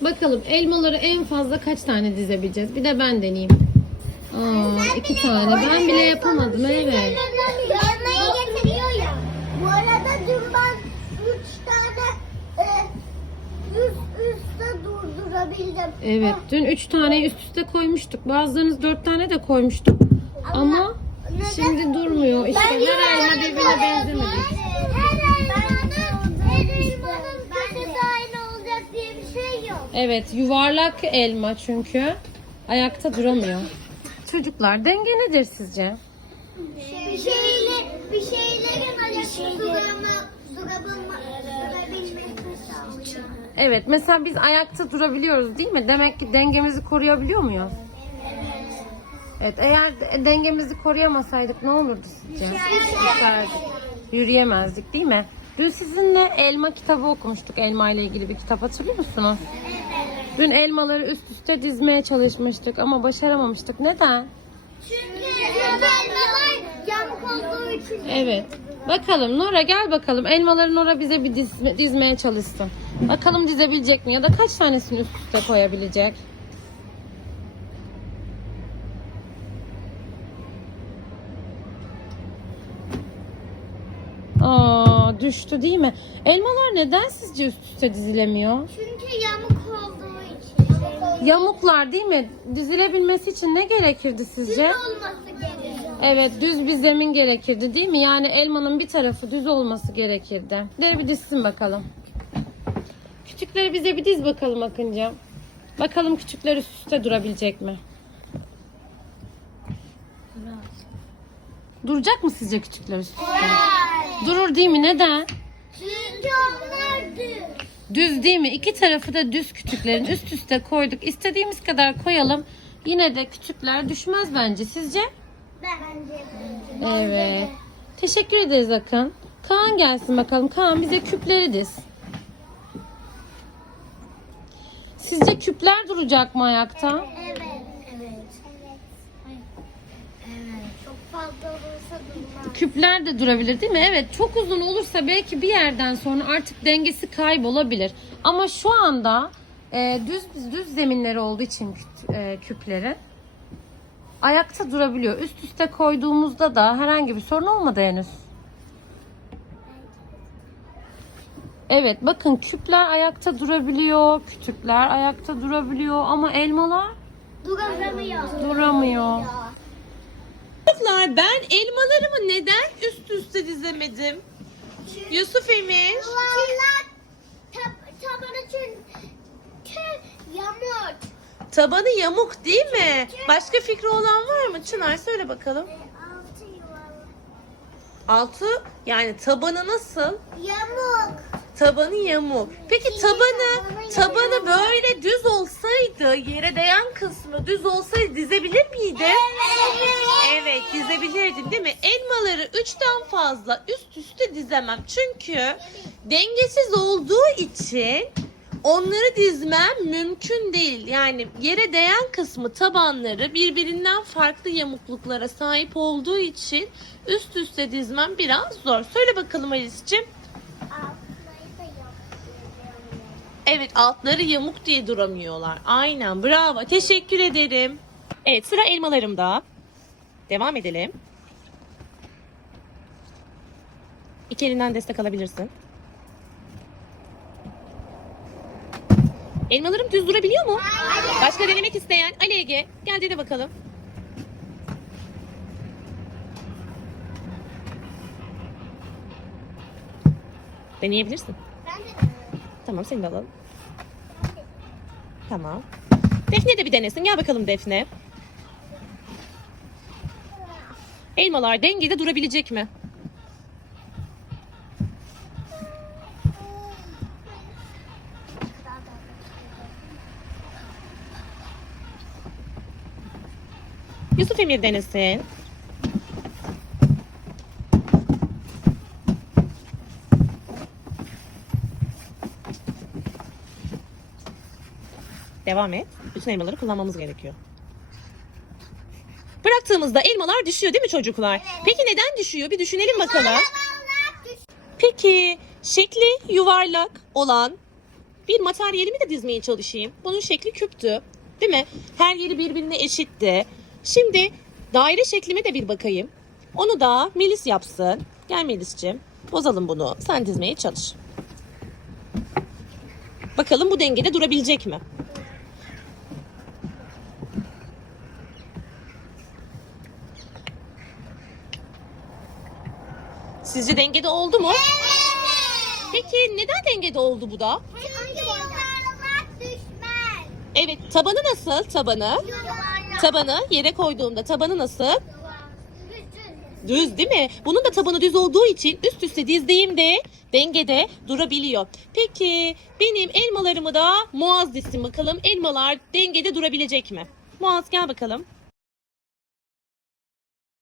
Bakalım elmaları en fazla kaç tane dizebileceğiz? Bir de ben deneyeyim. Aa, iki tane. Ben bile yapamadım. Evet. Yemeği getiriyor ya. Bu arada dün ben üç tane e, üst üste durdurabildim. Evet. Dün üç taneyi üst üste koymuştuk. Bazılarınız dört tane de koymuştuk. Ama Neden? şimdi durmuyor. İşte elma birbirine benzemedi. Her elmanın, her elmanın köşesi aynı olacak diye bir şey yok. Evet. Yuvarlak elma çünkü. Ayakta duramıyor. Çocuklar denge nedir sizce? Bir şeyler, bir şeylerin ayakta durama, durabilme, durabilmesini sağlıyor. Evet. Mesela biz ayakta durabiliyoruz değil mi? Demek ki dengemizi koruyabiliyor muyuz? Evet. Eğer de- dengemizi koruyamasaydık ne olurdu sizce? Düşerdik. Yürüyemezdik değil mi? Dün sizinle elma kitabı okumuştuk. Elma ile ilgili bir kitap hatırlıyor musunuz? Dün elmaları üst üste dizmeye çalışmıştık ama başaramamıştık. Neden? Çünkü elmalar yamuk olduğu için. Evet. Bakalım Nora gel bakalım. Elmaları Nora bize bir dizme- dizmeye çalışsın. Bakalım dizebilecek mi ya da kaç tanesini üst üste koyabilecek? Aa düştü değil mi? Elmalar neden sizce üst üste dizilemiyor? Çünkü yamuk. Yamuklar değil mi? Dizilebilmesi için ne gerekirdi sizce? olması gerekiyor. Evet düz bir zemin gerekirdi değil mi? Yani elmanın bir tarafı düz olması gerekirdi. Küçükleri bir dizsin bakalım. Küçükleri bize bir diz bakalım Akıncığım. Bakalım küçükler üst üste durabilecek mi? Duracak mı sizce küçükler üst üste? Durur değil mi? Neden? Çünkü onlar düz. Değil mi? İki tarafı da düz küçüklerin üst üste koyduk. İstediğimiz kadar koyalım. Yine de küçükler düşmez bence. Sizce? Bence. Evet. Teşekkür ederiz Akın. Kaan gelsin bakalım. Kaan bize küpleri diz. Sizce küpler duracak mı ayakta? Evet. Evet. Evet. Çok fazla olursa durmaz. Küpler de durabilir değil mi? Evet çok uzun olursa belki bir yerden sonra artık dengesi kaybolabilir. Ama şu anda e, düz düz zeminleri olduğu için e, küplerin ayakta durabiliyor. Üst üste koyduğumuzda da herhangi bir sorun olmadı henüz. Evet bakın küpler ayakta durabiliyor, kütükler ayakta durabiliyor ama elmalar Duramıyor. duramıyor. Çocuklar ben elmalarımı neden üst üste dizemedim? Yusuf Emir. Yuvarlak tab tabanı yamuk. Tabanı yamuk değil mi? Başka fikri olan var mı? Çınar söyle bakalım. Altı yuvarlak. Altı yani tabanı nasıl? Yamuk. Tabanı yamuk. Peki tabanı tabanı böyle düz olsaydı yere değen kısmı düz olsaydı dizebilir miydi? Evet dizebilirdim değil mi? Elmaları üçten fazla üst üste dizemem. Çünkü dengesiz olduğu için onları dizmem mümkün değil. Yani yere değen kısmı tabanları birbirinden farklı yamukluklara sahip olduğu için üst üste dizmem biraz zor. Söyle bakalım Alice'cim. Altları da yamuk. Evet altları yamuk diye duramıyorlar. Aynen bravo. Teşekkür ederim. Evet sıra elmalarımda. Devam edelim. İki elinden destek alabilirsin. Elmalarım düz durabiliyor mu? Başka denemek isteyen Ali Ege. Gel dene bakalım. Deneyebilirsin. Ben de Tamam seni de alalım. Tamam. Defne de bir denesin. Gel bakalım Defne. Elmalar dengede durabilecek mi? Yusuf Emir denesin. Devam et. Bütün elmaları kullanmamız gerekiyor. Bıraktığımızda elmalar düşüyor değil mi çocuklar? Peki neden düşüyor? Bir düşünelim bakalım. Peki şekli yuvarlak olan bir materyalimi de dizmeye çalışayım. Bunun şekli küptü. Değil mi? Her yeri birbirine eşitti. Şimdi daire şeklime de bir bakayım. Onu da Melis yapsın. Gel Melis'ciğim. Bozalım bunu. Sen dizmeye çalış. Bakalım bu dengede durabilecek mi? Sizce dengede oldu mu? Peki neden dengede oldu bu da? Çünkü yuvarlak düşmez. Evet, tabanı nasıl? Tabanı. Yuvarlak. Tabanı yere koyduğumda tabanı nasıl? Bütün. Düz değil mi? Bunun da tabanı düz olduğu için üst üste dizdiğimde dengede durabiliyor. Peki benim elmalarımı da Muaz dizsin bakalım. Elmalar dengede durabilecek mi? Muaz gel bakalım.